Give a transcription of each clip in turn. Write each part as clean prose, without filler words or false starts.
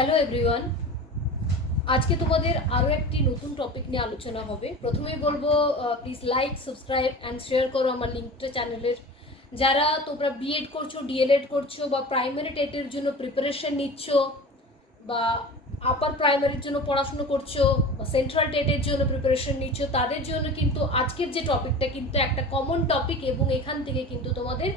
Hello everyone, আজকে তোমাদের আরও একটি নতুন টপিক নিয়ে আলোচনা হবে। প্রথমেই বলবো please like, subscribe and share করো আমার লিঙ্কটা চ্যানেলের। যারা তোমরা বিএড করছো, ডিএলএড করছো বা প্রাইমারি টেটের জন্য প্রিপারেশন নিচ্ছ বা আপার প্রাইমারির জন্য পড়াশুনো করছো বা সেন্ট্রাল টেটের জন্য প্রিপারেশন নিচ্ছ, তাদের জন্য কিন্তু আজকের যে টপিকটা কিন্তু একটা কমন টপিক এবং এখান থেকে কিন্তু তোমাদের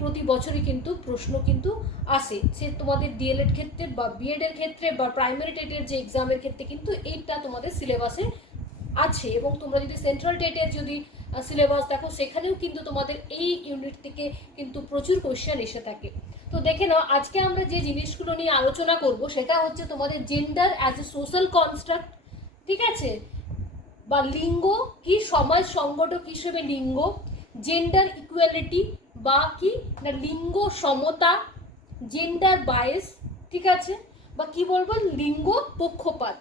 প্রতি বছরই কিন্তু প্রশ্ন কিন্তু আসে। সে তোমাদের ডিএলএড ক্ষেত্রে বা বিএড এর ক্ষেত্রে বা প্রাইমারি টেটের যে এক্সামের ক্ষেত্রে কিন্তু এইটা তোমাদের সিলেবাসে আছে। এবং তোমরা যদি সেন্ট্রাল টেটের যদি সিলেবাস দেখো, সেখানেও কিন্তু তোমাদের এই ইউনিট থেকে কিন্তু প্রচুর কোয়েশ্চেন এসে থাকে। তো দেখে নাও, আজকে আমরা যে জিনিসগুলো নিয়ে আলোচনা করব সেটা হচ্ছে তোমাদের gender as a social construct, ঠিক আছে, বা লিঙ্গ কি সমাজ সংগঠক হিসেবে লিঙ্গ, জেন্ডার ইকুয়ালিটি বা কি না লিঙ্গ সমতা, জেন্ডার বায়াস, ঠিক আছে, বা কি বলবো লিঙ্গ পক্ষপাত,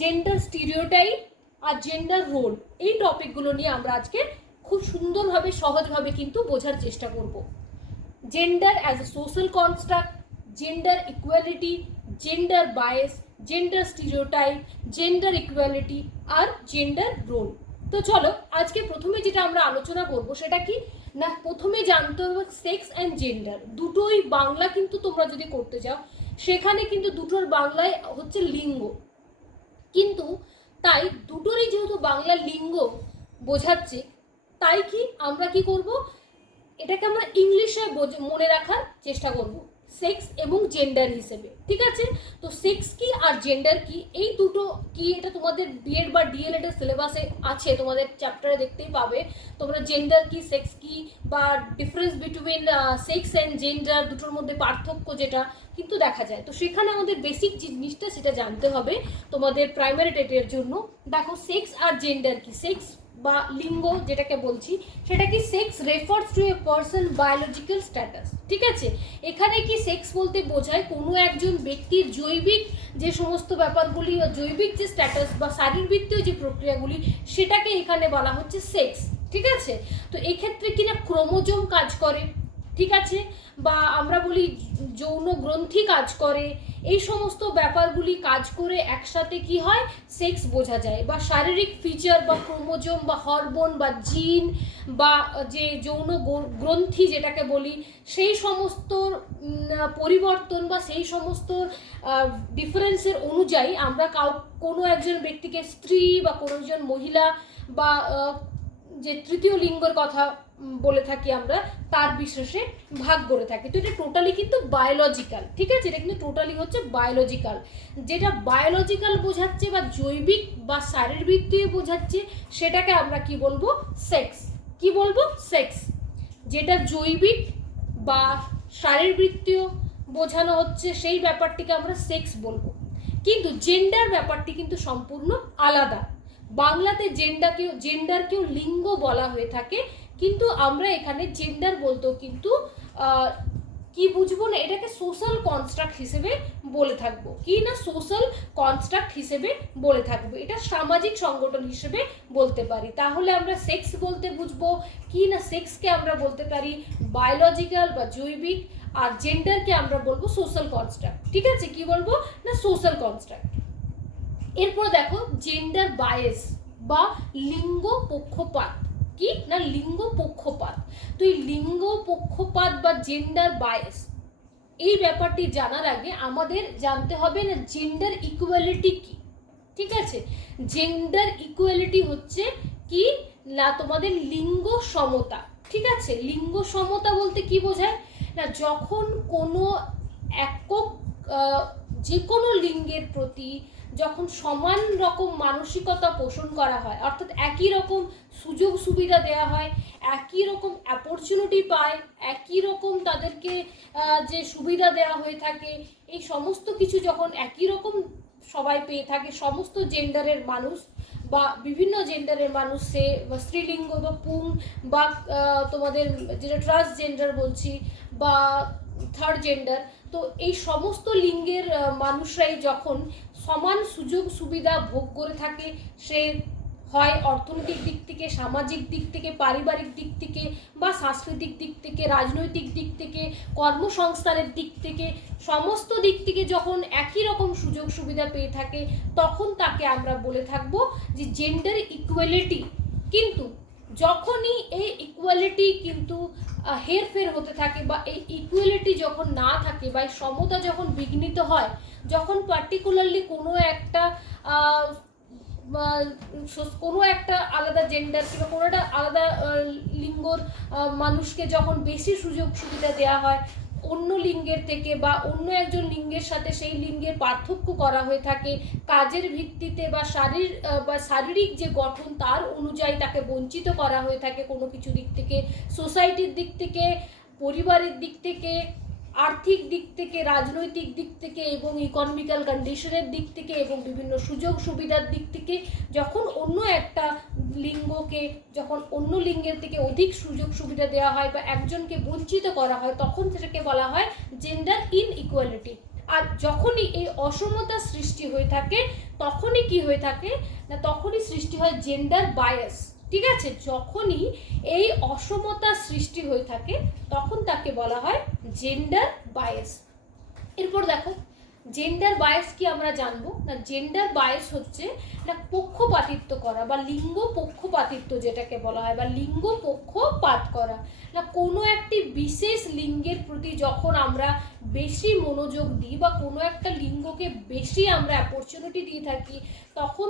জেন্ডার স্টিরিওটাইপ আর জেন্ডার রোল। এই টপিকগুলো নিয়ে আমরা আজকে খুব সুন্দরভাবে সহজভাবে কিন্তু বোঝার চেষ্টা করব। Gender as a social construct, gender equality, gender bias, gender stereotype, gender equality আর জেন্ডার রোল। তো চলো, আজকে প্রথমে যেটা আমরা আলোচনা করব সেটা কি না, প্রথমে জানতে হবে সেক্স অ্যান্ড জেন্ডার। দুটোই বাংলা কিন্তু তোমরা যদি করতে যাও সেখানে কিন্তু দুটোর বাংলায় হচ্ছে লিঙ্গ, কিন্তু তাই দুটোরই যেহেতু বাংলা লিঙ্গ বোঝাচ্ছে, তাই কি আমরা কি করব, এটাকে আমরা ইংলিশে মনে রাখার চেষ্টা করব সেক্স এবং জেন্ডার হিসেবে, ঠিক আছে। তো সেক্স কি আর জেন্ডার কি, এই দুটো কি এটা তোমাদের বিএড বা ডিএলএড এর সিলেবাসে আছে, তোমাদের চ্যাপ্টারে দেখতেই পাবে তোমরা জেন্ডার কি, সেক্স কি বা difference between sex and gender, দুটোর মধ্যে পার্থক্য যেটা কিন্তু দেখা যায়। তো সেখানে আমাদের বেসিক যে জিনিসটা সেটা জানতে হবে তোমাদের প্রাইমারি টেটের জন্য। দেখো সেক্স আর জেন্ডার কি, সেক্স বা লিঙ্গ যেটাকে বলছি সেটা কি, sex refers to a person biological status, ঠিক আছে। এখানে কি সেক্স বলতে বোঝায় কোনো একজন ব্যক্তির জৈবিক যে সমস্ত ব্যাপারগুলি বা জৈবিক যে স্ট্যাটাস বা শারীরবৃত্তীয় যে প্রক্রিয়াগুলি সেটাকে এখানে বলা হচ্ছে সেক্স, ঠিক আছে। তো এক্ষেত্রে কিনা ক্রোমোজোম কাজ করে, ঠিক আছে, বা আমরা বলি যৌন গ্রন্থি কাজ করে, এই সমস্ত ব্যাপারগুলি কাজ করে একসাথে কি হয় সেক্স বোঝা যায়। বা শারীরিক ফিচার বা ক্রোমোজোম বা হরমোন বা জিন বা যে যৌন গ্রন্থি যেটাকে বলি, সেই সমস্ত পরিবর্তন বা সেই সমস্ত ডিফারেন্সের অনুযায়ী আমরা কোনো একজন ব্যক্তিকে স্ত্রী বা কোনো একজন মহিলা বা যে তৃতীয় লিঙ্গের কথা বলে থাকি আমরা, তার বিশেষে ভাগ করে থাকি। তো এটা টোটালি কিন্তু বায়োলজিক্যাল, ঠিক আছে, এটা কিন্তু টোটালি হচ্ছে বায়োলজিক্যাল। যেটা বায়োলজিক্যাল বোঝাচ্ছে বা জৈবিক বা শারীরবৃত্তীয় বোঝাচ্ছে সেটাকে আমরা কি বলবো, সেক্স। কি বলবো, সেক্স। যেটা জৈবিক বা শারীরবৃত্তীয় বোঝানো হচ্ছে সেই ব্যাপারটিকে আমরা সেক্স বলবো। কিন্তু জেন্ডার ব্যাপারটি কিন্তু সম্পূর্ণ আলাদা। বাংলাতে জেন্ডারকেও লিঙ্গ বলা হয়ে থাকে, কিন্তু আমরা এখানে জেন্ডার বলতেও কিন্তু কি বুঝবো না, এটাকে সোশ্যাল কনস্ট্রাক্ট হিসেবে বলে থাকবো। কি না, সোশ্যাল কনস্ট্রাক্ট হিসেবে বলে থাকবো, এটা সামাজিক সংগঠন হিসেবে বলতে পারি। তাহলে আমরা সেক্স বলতে বুঝবো কি না, সেক্সকে আমরা বলতে পারি বায়োলজিক্যাল বা জৈবিক, আর জেন্ডারকে আমরা বলবো সোশ্যাল কনস্ট্রাক্ট, ঠিক আছে। কি বলবো না, সোশ্যাল কনস্ট্রাক্ট। এরপর দেখো জেন্ডার বায়াস বা লিঙ্গ পক্ষপাত। কি না, লিঙ্গ পক্ষপাত। তো এই লিঙ্গ পক্ষপাত বা জেন্ডার বায়াস এই ব্যাপারটি জানার আগে আমাদের জানতে হবে না জেন্ডার ইকুয়ালিটি কি, ঠিক আছে। জেন্ডার ইকুয়ালিটি হচ্ছে কি না তোমাদের লিঙ্গ সমতা, ঠিক আছে। লিঙ্গ সমতা বলতে কি বোঝায় না, যখন কোনো একক যে কোনো লিঙ্গের প্রতি যখন সমান রকম মানসিকতা পোষণ করা হয়, অর্থাৎ একই রকম সুযোগ সুবিধা দেওয়া হয়, একই রকম অপরচুনিটি পায়, একই রকম তাদেরকে যে সুবিধা দেওয়া হয়ে থাকে, এই সমস্ত কিছু যখন একই রকম সবাই পেয়ে থাকে, সমস্ত জেন্ডারের মানুষ বা বিভিন্ন জেন্ডারের মানুষ, সে স্ত্রীলিঙ্গ বা পুং বা তোমাদের যেটা ট্রান্সজেন্ডার বলছি বা থার্ড জেন্ডার, তো এই সমস্ত লিঙ্গের মানুষরাই যখন সমান সুযোগ সুবিধা ভোগ করে থাকে, সে হয় অর্থনৈতিক দিক থেকে, সামাজিক দিক থেকে, পারিবারিক দিক থেকে বা সাংস্কৃতিক দিক থেকে, রাজনৈতিক দিক থেকে, কর্মসংস্থানের দিক থেকে, সমস্ত দিক থেকে যখন একই রকম সুযোগ সুবিধা পেয়ে থাকে তখন তাকে আমরা বলে থাকবো যে জেন্ডার ইকুয়ালিটি। কিন্তু যখনই এই ইকুয়ালিটি কিন্তু হেরফের হতে থাকে বা এই ইকুয়ালিটি যখন না থাকে বা এই সমতা যখন বিঘ্নিত হয়, যখন পার্টিকুলারলি কোনো একটা আলাদা জেন্ডার কিংবা কোনো একটা আলাদা লিঙ্গর মানুষকে যখন বেশি সুযোগ সুবিধা দেওয়া হয় অন্য লিঙ্গের থেকে বা অন্য একজন লিঙ্গের সাথে সেই লিঙ্গের পার্থক্য করা হয়ে থাকে, কাজের ভিত্তিতে বা শারীরিক যে গঠন তার অনুযায়ী তাকে বঞ্চিত করা হয়ে থাকে কোনো কিছু দিক থেকে, সোসাইটির দিক থেকে, পরিবারের দিক থেকে, আর্থিক দিক থেকে, রাজনৈতিক দিক থেকে এবং ইকোনমিক্যাল কন্ডিশনের দিক থেকে এবং বিভিন্ন সুযোগ সুবিধার দিক থেকে যখন অন্য একটা লিঙ্গকে যখন অন্য লিঙ্গের থেকে অধিক সুযোগ সুবিধা দেওয়া হয় বা একজনকে বঞ্চিত করা হয় তখন সেটাকে বলা হয় জেন্ডার ইনইকুয়ালিটি। আর যখনই এই অসমতা সৃষ্টি হয়ে থাকে তখনই কি হয়ে থাকে না, তখনই সৃষ্টি হয় জেন্ডার বায়াস। ঠিক আছে, যখনই এই অসমতা সৃষ্টি হয়ে থাকে তখন তাকে বলা হয় জেন্ডার বায়াস। এরপর দেখো জেন্ডার বায়াস কি আমরা জানবো না, জেন্ডার বায়াস হচ্ছে না পক্ষপাতিত্ব করা বা লিঙ্গ পক্ষপাতিত্ব যেটাকে বলা হয় বা লিঙ্গ পক্ষপাত করা। না কোনো একটি বিশেষ লিঙ্গের প্রতি যখন আমরা বেশি মনোযোগ দিই বা কোনো একটা লিঙ্গকে বেশি আমরা অপরচুনিটি দিয়ে থাকি তখন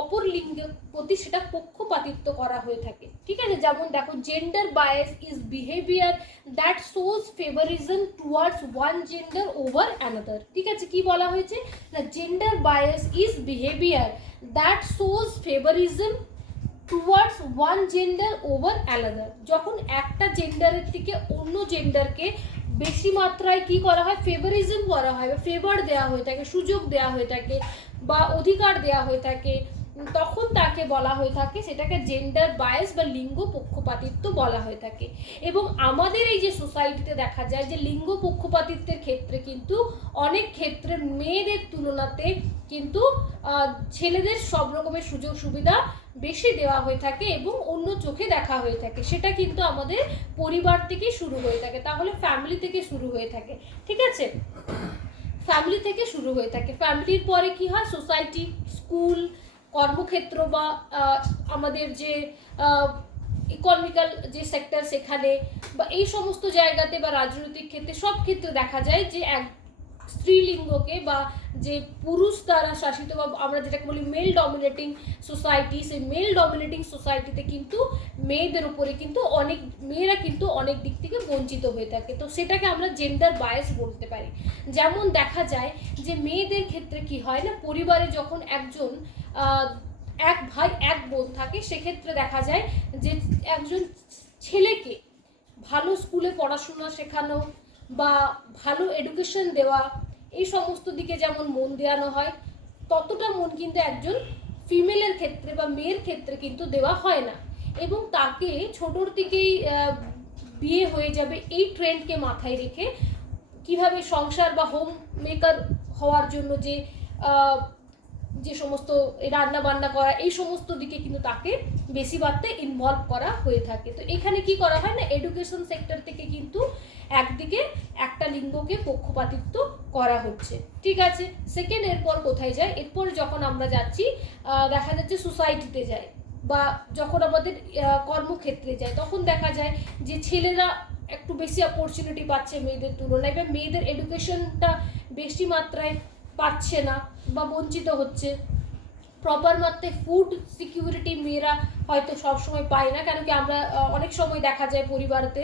অপর লিঙ্গের প্রতি সেটা পক্ষপাতিত্ব করা হয়ে থাকে। ঠিক আছে, যেমন দেখো gender bias is behaviour that shows favouritism towards one gender over another. ঠিক আছে, কি বলা হয়েছে না gender bias is behaviour that shows favouritism towards one gender over another. যখন একটা জেন্ডারের থেকে অন্য জেন্ডারকে বেশি মাত্রায় কি করা হয়, ফেভারিজম করা হয় বা ফেভার দেওয়া হয়ে থাকে, সুযোগ দেওয়া হয়ে থাকে বা অধিকার দেওয়া হয়ে থাকে, তখন তাকে বলা হয়ে থাকে সেটাকে জেন্ডার বায়াস বা লিঙ্গ পক্ষপাতিত্ব বলা হয়ে থাকে। এবং আমাদের এই যে সোসাইটিতে দেখা যায় যে লিঙ্গ পক্ষপাতিত্বের ক্ষেত্রে কিন্তু অনেক ক্ষেত্রে মেয়েদের তুলনাতে কিন্তু ছেলেদের সব রকমের সুযোগ সুবিধা বেশি দেওয়া হয়ে থাকে এবং অন্য চোখে দেখা হয়ে থাকে। সেটা কিন্তু আমাদের পরিবার থেকেই শুরু হয়ে থাকে, তাহলে ফ্যামিলি থেকে শুরু হয়ে থাকে। ঠিক আছে, ফ্যামিলি থেকে শুরু হয়ে থাকে, ফ্যামিলির পরে কি হয় সোসাইটি, স্কুল, কর্মক্ষেত্র বা আমাদের যে ইকোনমিক্যাল যে সেক্টর সেখানে বা এই সমস্ত জায়গাতে বা রাজনৈতিক ক্ষেত্রে সব ক্ষেত্রে দেখা যায় যে এক স্ত্রীলিঙ্গকে বা যে পুরুষ দ্বারা শাসিত বা আমরা যেটাকে বলি মেল ডমিনেটিং সোসাইটি, সেই মেল ডমিনেটিং সোসাইটিতে কিন্তু মেয়েদের উপরে কিন্তু মেয়েরা কিন্তু অনেক দিক থেকে বঞ্চিত হয়ে থাকে। তো সেটাকে আমরা জেন্ডার বায়াস বলতে পারি। যেমন দেখা যায় যে মেয়েদের ক্ষেত্রে কি হয় না, পরিবারে যখন একজন এক ভাই এক বোন থাকে সেক্ষেত্রে দেখা যায় যে একজন ছেলেকে ভালো স্কুলে পড়াশোনা শেখানো বা ভালো এডুকেশন দেওয়া এই সমস্ত দিকে যেমন মন দেওয়ানো হয় ততটা মন কিন্তু একজন ফিমেলের ক্ষেত্রে বা মেয়ের ক্ষেত্রে কিন্তু দেওয়া হয় না। এবং তাকে ছোটোর থেকেই বিয়ে হয়ে যাবে এই ট্রেন্ডকে মাথায় রেখে কিভাবে সংসার বা হোম মেকার হওয়ার জন্য যে সমস্ত রান্না বান্না করা এই সমস্ত দিকে কিন্তু তাকে বেশি মাত্রায় ইনভলভ করা হয়ে থাকে। তো এখানে কি করা হয় না, এডুকেশন সেক্টর থেকে কিন্তু একদিকে একটা লিঙ্গকে পক্ষপাতিত্ব করা হচ্ছে। ঠিক আছে, সেকেন্ড এরপর কোথায় যায়, এরপর যখন আমরা যাচ্ছি দেখা যাচ্ছে সোসাইটিতে যাই বা যখন আমাদের কর্মক্ষেত্রে যায় তখন দেখা যায় যে ছেলেরা একটু বেশি অপরচুনিটি পাচ্ছে মেয়েদের তুলনায় বা মেয়েদের এডুকেশনটা বেশি মাত্রায় পাচ্ছে না বা বঞ্চিত হচ্ছে। প্রপার মাত্রায় ফুড সিকিউরিটি মেয়েরা হয়তো সবসময় পায় না, কেন কি আমরা অনেক সময় দেখা যায় পরিবারেতে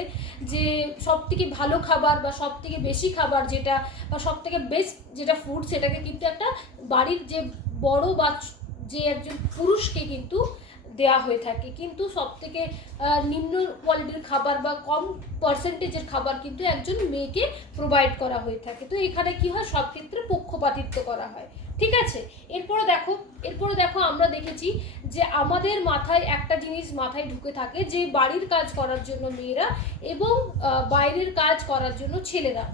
যে সব থেকে ভালো খাবার বা সব থেকে বেশি খাবার যেটা বা সব থেকে বেস্ট যেটা ফুড সেটাকে কিন্তু একটা বাড়ির যে বড় বা যে একজন পুরুষকে কিন্তু দেওয়া হয়ে থাকে, কিন্তু সব থেকে নিম্ন কোয়ালিটির খাবার বা কম পার্সেন্টেজের খাবার কিন্তু একজন মেয়েকে প্রোভাইড করা হয়ে থাকে। তো এখানে কি হয়, সব ক্ষেত্রে পক্ষপাতিত্ব করা হয়। ঠিক আছে, এরপরে দেখো আমরা দেখেছি যে আমাদের মাথায় একটা জিনিস মাথায় ঢুকে থাকে যে বাড়ির কাজ করার জন্য মেয়েরা এবং বাইরের কাজ করার জন্য ছেলেরা।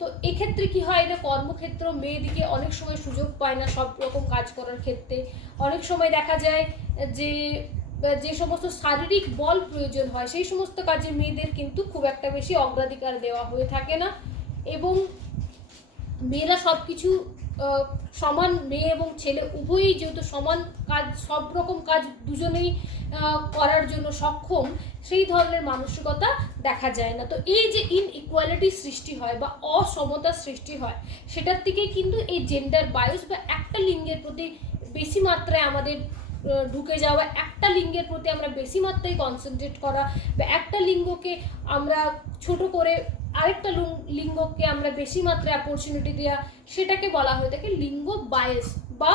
তো তো এক্ষেত্রে কি হয় না, কর্মক্ষেত্র মেয়েদিকে অনেক সময় সুযোগ পায় না সব রকম কাজ করার ক্ষেত্রে। অনেক সময় দেখা যায় যে যে সমস্ত শারীরিক বল প্রয়োজন হয় সেই সমস্ত কাজে মেয়েদের কিন্তু খুব একটা বেশি অগ্রাধিকার দেওয়া হয়ে থাকে না, এবং মেয়েরা সব কিছু সমান, মেয়ে এবং ছেলে উভয়ই যেহেতু সমান কাজ, সব রকম কাজ দুজনেই করার জন্য সক্ষম, সেই ধরনের মানসিকতা দেখা যায় না। তো এই যে ইনইকুয়ালিটি সৃষ্টি হয় বা অসমতার সৃষ্টি হয়, সেটার থেকেই কিন্তু এই জেন্ডার বায়োস বা একটা লিঙ্গের প্রতি বেশি মাত্রায় আমাদের ঢুকে যাওয়া, একটা লিঙ্গের প্রতি আমরা বেশি মাত্রায় কনসেন্ট্রেট করা, বা একটা লিঙ্গকে আমরা ছোট করে আরেকটা লিঙ্গকে আমরা বেশি মাত্রায় অপরচুনিটি দেওয়া, সেটাকে বলা হয়ে থাকে লিঙ্গ বায়াস, বা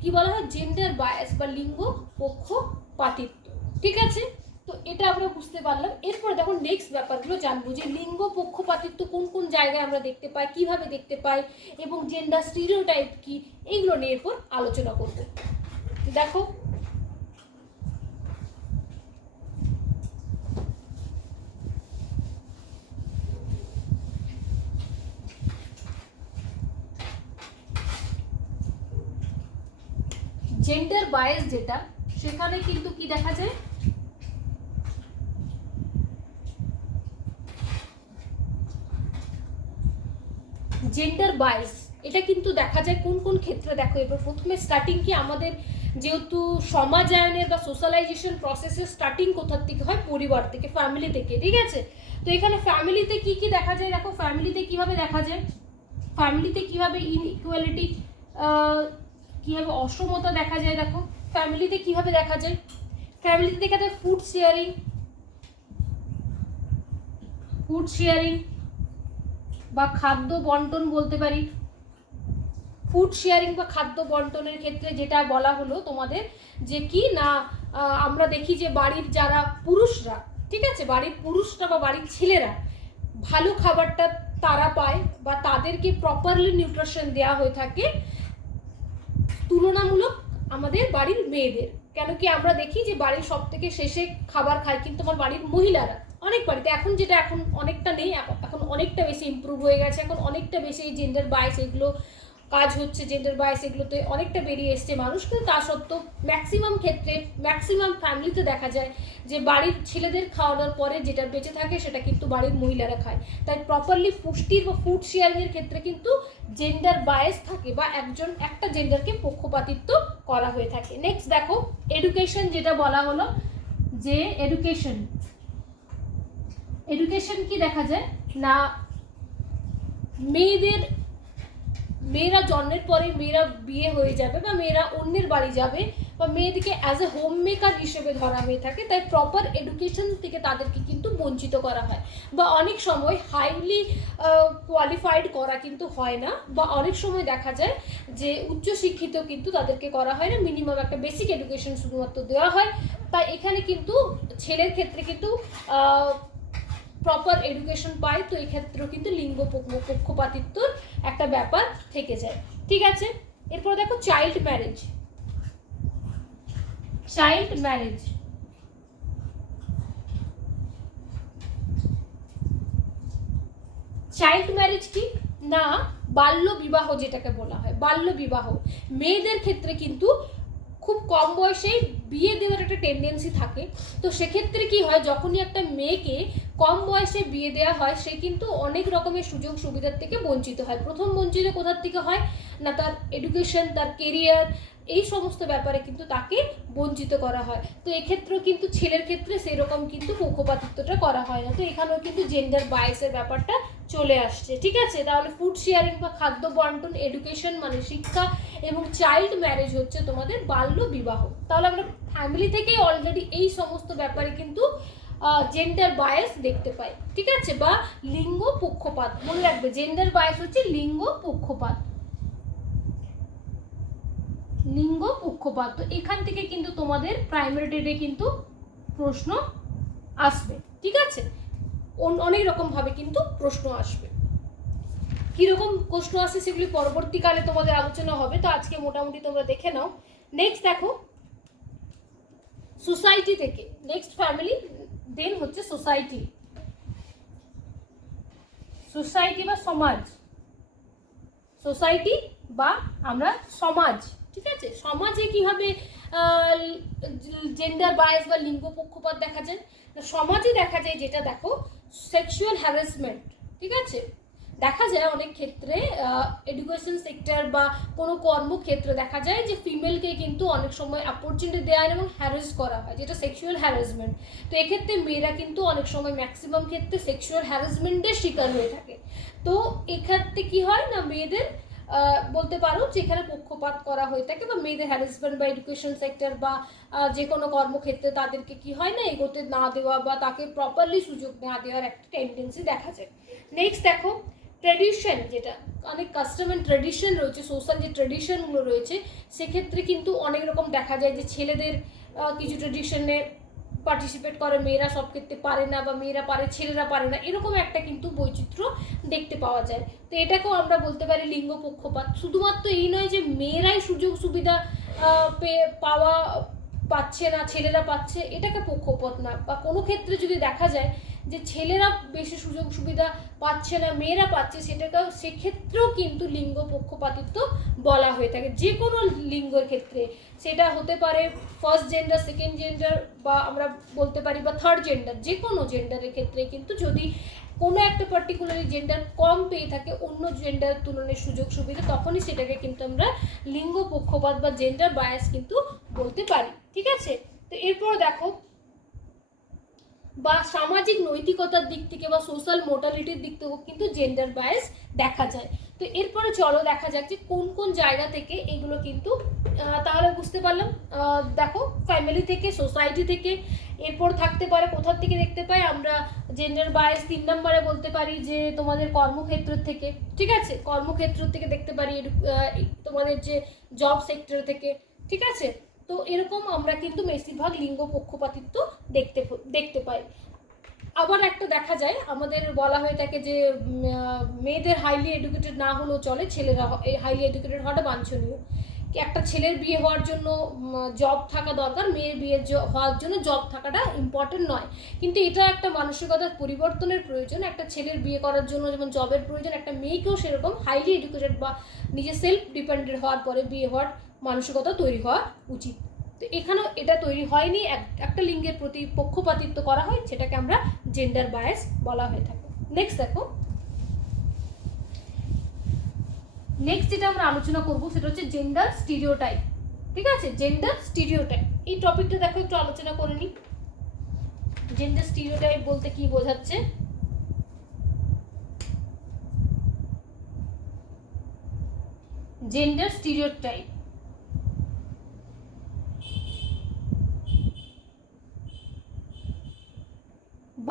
কি বলা হয়, জেন্ডার বায়াস বা লিঙ্গ পক্ষপাতিত্ব। ঠিক আছে, তো এটা আমরা বুঝতে পারলাম। এরপরে দেখো নেক্সট ব্যাপারগুলো জানবো, যে লিঙ্গ পক্ষপাতিত্ব কোন কোন জায়গায় আমরা দেখতে পাই, কিভাবে দেখতে পাই, এবং জেন্ডার স্টিরিওটাইপ কি, এইগুলো নিয়ে এরপর আলোচনা করবো। দেখো জেন্ডার বায়াস যেটা, সেখানে কিন্তু কি দেখা যায়, জেন্ডার বায়াস এটা কিন্তু দেখা যায় কোন কোন ক্ষেত্রে। দেখো এবার প্রথমে স্টার্টিং কি, আমাদের যেহেতু সমাজায়নের বা সোশ্যালাইজেশন প্রসেসের স্টার্টিং কোথার থেকে হয়, পরিবার থেকে, ফ্যামিলি থেকে। ঠিক আছে, তো এখানে ফ্যামিলিতে কি কি দেখা যায়, দেখো ফ্যামিলিতে কিভাবে দেখা যায়, ফ্যামিলিতে কিভাবে ইনইকুয়ালিটি, কিভাবে অসমতা দেখা যায়। দেখো ফ্যামিলিতে কিভাবে দেখা যায়, ফ্যামিলিতে দেখা যায় ফুড শেয়ারিং বা খাদ্য বন্টন বলতে পারি। ফুড শেয়ারিং বা খাদ্য বন্টনের ক্ষেত্রে যেটা বলা হলো তোমাদের, যে কি না, আমরা দেখি যে বাড়ির যারা পুরুষরা, ঠিক আছে, বাড়ির পুরুষরা বা বাড়ির ছেলেরা ভালো খাবারটা তারা পায় বা তাদেরকে প্রপারলি নিউট্রিশন দেওয়া হয়ে থাকে তুলনামূলক আমাদের বাড়ির মেয়েদের। কেন কি আমরা দেখি যে বাড়ির সব থেকে শেষে খাবার খায় কিন্তু আমার বাড়ির মহিলারা, অনেক বাড়িতে। এখন যেটা এখন অনেকটা নেই, এখন অনেকটা বেশি ইমপ্রুভ হয়ে গেছে, এখন অনেকটা বেশি এই জেন্ডার বায়াস এগুলো কাজ হচ্ছে, জেন্ডার বায়াস এগুলোতে অনেকটা বেরিয়ে এসছে মানুষ। কিন্তু তা সত্ত্বেও ম্যাক্সিমাম ক্ষেত্রে, ম্যাক্সিমাম ফ্যামিলিতে দেখা যায় যে বাড়ির ছেলেদের খাওয়ানোর পরে যেটা বেঁচে থাকে সেটা কিন্তু বাড়ির মহিলারা খায়। তাই প্রপারলি পুষ্টির বা ফুড শেয়ারিংয়ের ক্ষেত্রে কিন্তু জেন্ডার বায়াস থাকে, বা একটা জেন্ডারকে পক্ষপাতিত্ব করা হয়ে থাকে। নেক্সট দেখো এডুকেশন, যেটা বলা হলো যে এডুকেশন কি দেখা যায় না, মেয়েরা জন্মের পরে মেয়েরা বিয়ে হয়ে যাবে বা মেয়েরা অন্যের বাড়ি যাবে বা মেয়েদিকে অ্যাজ এ হোম মেকার হিসেবে ধরা হয়ে থাকে, তাই প্রপার এডুকেশন থেকে তাদেরকে কিন্তু বঞ্চিত করা হয়, বা অনেক সময় হাইলি কোয়ালিফাইড করা কিন্তু হয় না, বা অনেক সময় দেখা যায় যে উচ্চশিক্ষিত কিন্তু তাদেরকে করা হয় না, মিনিমাম একটা বেসিক এডুকেশন শুধুমাত্র দেওয়া হয়। তাই এখানে কিন্তু ছেলের ক্ষেত্রে কিন্তু প্রপার এডুকেশন পায়, তো এই ক্ষেত্রেও কিন্তু লিঙ্গ পক্ষপাতিত্বর একটা ব্যাপার থেকে যায়। ঠিক আছে, এরপর দেখো চাইল্ড ম্যারেজ কি না, বাল্য বিবাহ যেটাকে বলা হয়, বাল্য বিবাহ মেয়েদের ক্ষেত্রে কিন্তু খুব কম বয়সেই বিয়ে দেওয়ার একটা টেন্ডেন্সি থাকে। তো সেক্ষেত্রে কি হয়, যখনই একটা মেয়েকে কম বয়সে বিয়ে দেওয়া হয় সে কিন্তু অনেক রকমের সুযোগ সুবিধার থেকে বঞ্চিত হয়। প্রথম বঞ্চিত কোথার থেকে হয় না, তার এডুকেশন, তার কেরিয়ার, এই সমস্ত ব্যাপারে কিন্তু তাকে বঞ্চিত করা হয়। তো এক্ষেত্রেও কিন্তু ছেলের ক্ষেত্রে সেরকম কিন্তু পক্ষপাতিত্বটা করা হয় না। তো এখানেও কিন্তু জেন্ডার বায়াসের ব্যাপারটা চলে আসছে। ঠিক আছে, তাহলে ফুড শেয়ারিং বা খাদ্য বন্টন, এডুকেশন মানে শিক্ষা, এবং চাইল্ড ম্যারেজ হচ্ছে তোমাদের বাল্য বিবাহ। তাহলে আমরা ফ্যামিলি থেকেই অলরেডি এই সমস্ত ব্যাপারে কিন্তু জেন্ডার বায়াস দেখতে পাই। ঠিক আছে, বা লিঙ্গ পক্ষপাত, মনে রাখবে জেন্ডার বায়াস হচ্ছে লিঙ্গ পক্ষপাত। তো এখান থেকে কিন্তু তোমাদের প্রাইমারি টেটে কিন্তু প্রশ্ন আসবে। ঠিক আছে, অনেক রকম ভাবে কিন্তু প্রশ্ন আসবে। কিরকম প্রশ্ন আসে সেগুলি পরবর্তীকালে তোমাদের আলোচনা হবে, তো আজকে মোটামুটি তোমরা দেখে নাও। নেক্সট দেখো সোসাইটি থেকে, নেক্সট ফ্যামিলি, দেন হচ্ছে সোসাইটি বা সমাজ। সোসাইটি বা আমরা সমাজ, ঠিক আছে, সমাজে কীভাবে জেন্ডার বায়াস বা লিঙ্গ পক্ষপাত দেখা যায়? সমাজে দেখা যায় যেটা, দেখো, সেক্সুয়াল হ্যারাসমেন্ট, ঠিক আছে, দেখা যায় অনেক ক্ষেত্রে এডুকেশন সেক্টর বা কোনো কর্মক্ষেত্রে দেখা যায় যে ফিমেলকে কিন্তু অনেক সময় অপরচুনিটি দেওয়া হয় এবং হ্যারাস করা হয়, যেটা সেক্সুয়াল হ্যারাসমেন্ট। তো এক্ষেত্রে মেয়েরা কিন্তু অনেক সময় ম্যাক্সিমাম ক্ষেত্রে সেক্সুয়াল হ্যারাসমেন্টের শিকার হয়ে থাকে। তো এক্ষেত্রে কি হয় না, মেয়েদের বলতে পারো যেখানে পক্ষপাত করা হয়ে থাকে বা মেয়েদের হ্যারাসমেন্ট বা এডুকেশন সেক্টর বা যে কোনো কর্মক্ষেত্রে তাদেরকে কি হয় না, এগোতে না দেওয়া বা তাকে প্রপারলি সুযোগ না দেওয়ার একটা টেন্ডেন্সি দেখা যায়। নেক্সট দেখো, ট্র্যাডিশন, যেটা অনেক কাস্টম অ্যান্ড ট্র্যাডিশন রয়েছে, সোশ্যাল যে ট্র্যাডিশনগুলো রয়েছে, সেক্ষেত্রে কিন্তু অনেক রকম দেখা যায় যে ছেলেদের কিছু ট্র্যাডিশনে পার্টিসিপেট করে, মেয়েরা সব ক্ষেত্রে পারে না, বা মেয়েরা পারে ছেলেরা পারে না, এরকম একটা কিন্তু বৈচিত্র্য দেখতে পাওয়া যায়। তো এটাকেও আমরা বলতে পারি লিঙ্গ পক্ষপাত। শুধুমাত্র এই নয় যে মেয়েরাই সুযোগ সুবিধা পাচ্ছে না, ছেলেরা পাচ্ছে, এটাকে পক্ষপাত না। বা কোনো ক্ষেত্রে যদি দেখা যায় যে ছেলেরা বেশি সুযোগ সুবিধা পাচ্ছে না, মেয়েরা পাচ্ছে, সেটাকেও সেক্ষেত্রেও কিন্তু লিঙ্গ পক্ষপাতিত্ব বলা হয়ে থাকে, যে কোনো লিঙ্গের ক্ষেত্রে। সেটা হতে পারে ফার্স্ট জেন্ডার, সেকেন্ড জেন্ডার, বা আমরা বলতে পারি বা থার্ড জেন্ডার, যে কোনো জেন্ডারের ক্ষেত্রে কিন্তু যদি কোনো একটা পার্টিকুলার জেন্ডার কম পেয়ে থাকে অন্য জেন্ডার তুলনায় সুযোগ সুবিধা, তখনই সেটাকে কিন্তু আমরা লিঙ্গ পক্ষপাত বা জেন্ডার বায়াস কিন্তু বলতে পারি, ঠিক আছে। তো এরপর দেখো, বা সামাজিক নৈতিকতার দিক থেকে বা সোশ্যাল মোটালিটির দিক থেকেও কিন্তু জেন্ডার বায়াস দেখা যায়। তো এরপরে চলো দেখা যাক যে কোন কোন জায়গা থেকে এগুলো কিন্তু, তাহলে বুঝতে পারলাম, দেখো, ফ্যামিলি থেকে, সোসাইটি থেকে, এরপর থাকতে পারে কোথা থেকে দেখতে পাই আমরা জেন্ডার বায়াস। 3 নম্বরে বলতে পারি যে তোমাদের কর্মক্ষেত্র থেকে, ঠিক আছে, কর্মক্ষেত্র থেকে দেখতে পারি, তোমাদের যে জব সেক্টর থেকে, ঠিক আছে। তো এরকম আমরা কিন্তু বেশিরভাগ লিঙ্গ পক্ষপাতিত্ব দেখতে পাই। আবার একটা দেখা যায়, আমাদের বলা হয়ে থাকে যে মেয়েদের হাইলি এডুকেটেড না হলেও চলে, ছেলেরা হাইলি এডুকেটেড হওয়াটা বাঞ্ছনীয়। একটা ছেলের বিয়ে হওয়ার জন্য জব থাকা দরকার, মেয়ের বিয়ে হওয়ার জন্য জব থাকাটা ইম্পর্টেন্ট নয়। কিন্তু এটা একটা মানসিকতার পরিবর্তনের প্রয়োজন। একটা ছেলের বিয়ে করার জন্য যেমন জবের প্রয়োজন, একটা মেয়েকেও সেরকম হাইলি এডুকেটেড বা নিজে সেলফ ডিপেন্ডেন্ট হওয়ার পরে বিয়ে হওয়ার মানসিকতা তৈরি হওয়া উচিত। তো এখানেও এটা তৈরি হয়নি, একটা লিঙ্গের প্রতি পক্ষপাতিত্ব করা হয়, সেটাকে আমরা জেন্ডার বায়াস বলা হয়ে থাকে। নেক্সট দেখো, নেক্সট যেটা আমরা আলোচনা করব সেটা হচ্ছে জেন্ডার স্টিরিওটাইপ, ঠিক আছে, জেন্ডার স্টিরিওটাইপ। এই টপিকটা দেখো একটু আলোচনা করে নিই। জেন্ডার স্টিরিওটাইপ বলতে কি বোঝাচ্ছে? জেন্ডার স্টিরিওটাইপ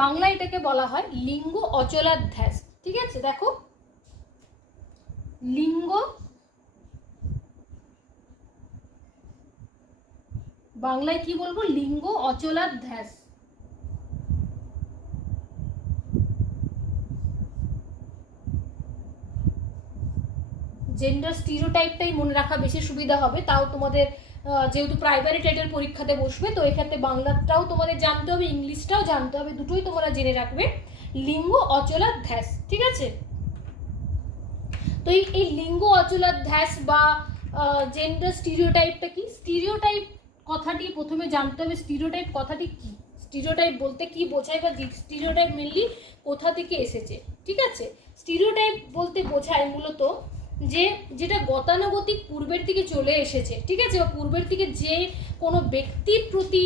বাংলা এটাকে বলা হয় লিঙ্গ অচলাধ্যাস, ঠিক আছে। দেখো, লিঙ্গ, বাংলায় কি বলবো, লিঙ্গ অচলাধ্যাস। জেন্ডার স্টিরিওটাইপটাই মনে রাখা বেশি সুবিধা হবে। তাও তোমাদের যেহেতু প্রাইমারি টেটের পরীক্ষাতে বসবে, তো এক্ষেত্রে বাংলাটাও তোমাদের জানতে হবে, ইংলিশটাও জানতে হবে, দুটোই তোমরা জেনে রাখবে। লিঙ্গ অচলাধ্যাস, ঠিক আছে। তো এই লিঙ্গ অচলাধ্যাস বা জেন্ডার স্টিরিওটাইপটা কি? স্টিরিওটাইপ কথাটি প্রথমে জানতে হবে, স্টিরিওটাইপ কথাটি কি, স্টিরিওটাইপ বলতে কি বোঝায়, বা স্টিরিওটাইপ মেনলি কোথা থেকে এসেছে, ঠিক আছে। স্টিরিওটাইপ বলতে বোঝায় মূলত যে যেটা গতানুগতিক পূর্বের দিকে চলে এসেছে, ঠিক আছে, বা পূর্বের দিকে যে কোনো ব্যক্তির প্রতি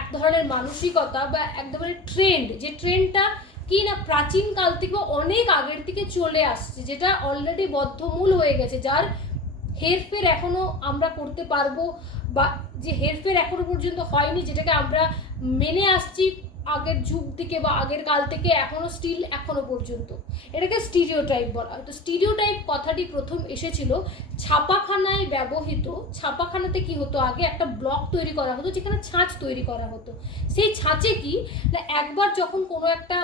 এক ধরনের মানসিকতা বা এক ধরনের ট্রেন্ড, যে ট্রেন্ডটা কি না প্রাচীন কাল থেকে অনেক আগের থেকে চলে আসছে, যেটা অলরেডি বদ্ধমূল হয়ে গেছে, যার হেরফের এখনো আমরা করতে পারবো, বা যে হেরফের এখনো পর্যন্ত হয়নি, যেটাকে আমরা মেনে আসছি আগের যুগ থেকে বা আগের কাল থেকে এখনো স্টিল এখনো পর্যন্ত, এটাকে স্টিরিওটাইপ বলা হয়। তো স্টিরিওটাইপ কথাটি প্রথম এসেছিল ছাপাখানায় ব্যবহৃত। ছাপাখানাতে কি হতো, আগে একটা ব্লক তৈরি করা হতো যেখানে ছাঁচ তৈরি করা হতো। সেই ছাঁচে কি না, একবার যখন কোনো একটা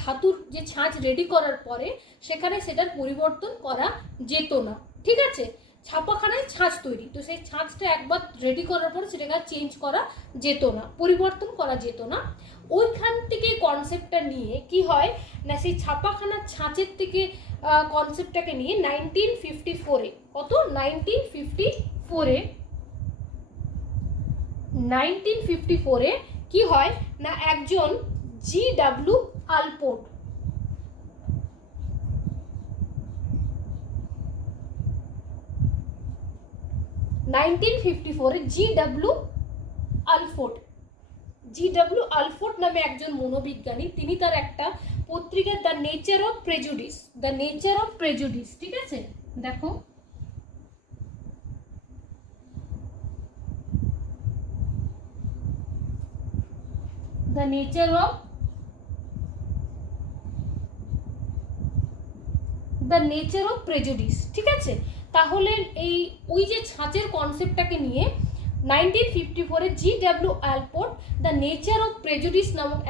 ধাতুর যে ছাঁচ রেডি করার পরে সেখানে সেটার পরিবর্তন করা যেত না, ঠিক আছে। ছাপাখানায় ছাঁচ তৈরি, তো সেই ছাঁচটা একবার রেডি করার পর সেটাকে চেঞ্জ করা যেত না, পরিবর্তন করা যেত না। ওইখান থেকে কনসেপ্টটা নিয়ে কি হয় না, সেই ছাপাখানার ছাঁচের থেকে কনসেপ্টটাকে নিয়ে 1954-এ, কত 1954-এ কি হয় না, একজন G.W. আলপোর্ট, 1954-এ G.W. আলফোর্ড নামে একজন মনোবিজ্ঞানী, তিনি তার একটা পত্রিকা দ্য নেচার অফ প্রেজুডিস, ঠিক আছে, দেখো দ্য নেচার অফ প্রেজুডিস, ঠিক আছে। তাহলে এই ওই যে ছাঁচের কনসেপ্টটাকে নিয়ে 1954-এ G.W. আলপোর্ট the nature of prejudice নামক